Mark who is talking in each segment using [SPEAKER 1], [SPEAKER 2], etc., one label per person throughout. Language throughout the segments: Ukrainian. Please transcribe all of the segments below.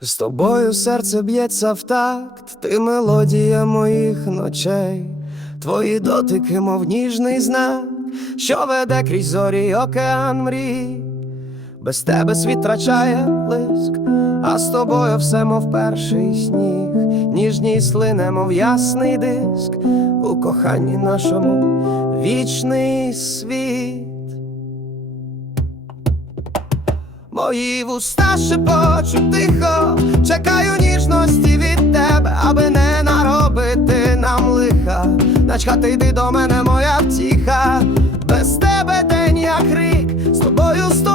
[SPEAKER 1] З тобою серце б'ється в такт, ти мелодія моїх ночей, твої дотики, мов ніжний знак, що веде крізь зорі океан мрій. Без тебе світ втрачає блиск, а з тобою все, мов перший сніг, ніжній слине, мов ясний диск, у коханні нашому вічний світ. Мої вуста шепочуть тихо, чекаю ніжності від тебе, аби не наробити нам лиха. Начхати йди до мене, моя втіха, без тебе день як рік, з тобою століття,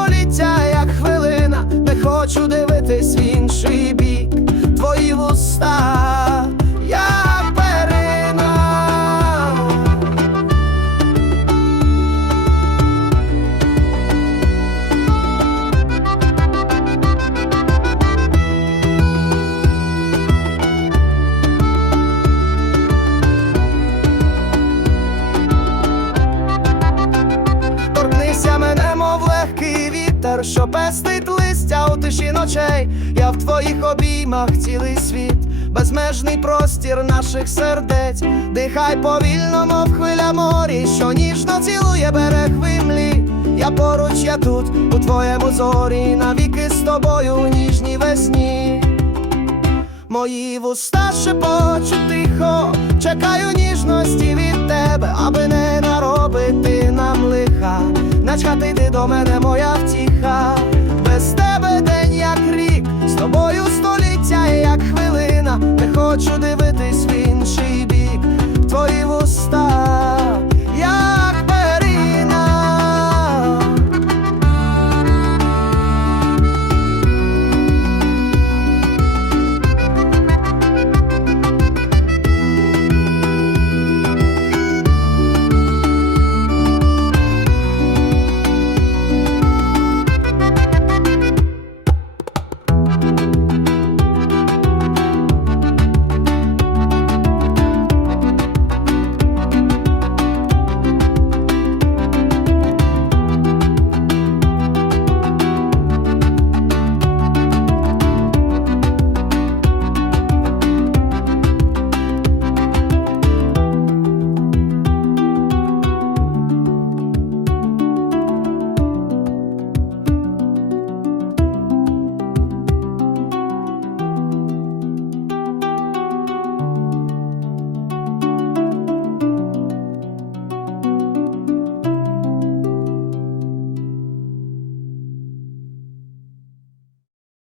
[SPEAKER 1] що пестить листя у тиші ночей. Я в твоїх обіймах цілий світ, безмежний простір наших сердець. Дихай повільно, мов хвиля морі, що ніжно цілує берег вимлі. Я поруч, я тут, у твоєму зорі, навіки з тобою у ніжній весні. Мої вуста шепочуть тихо, чекаю ніжності від тебе, аби не наробити нам лиха.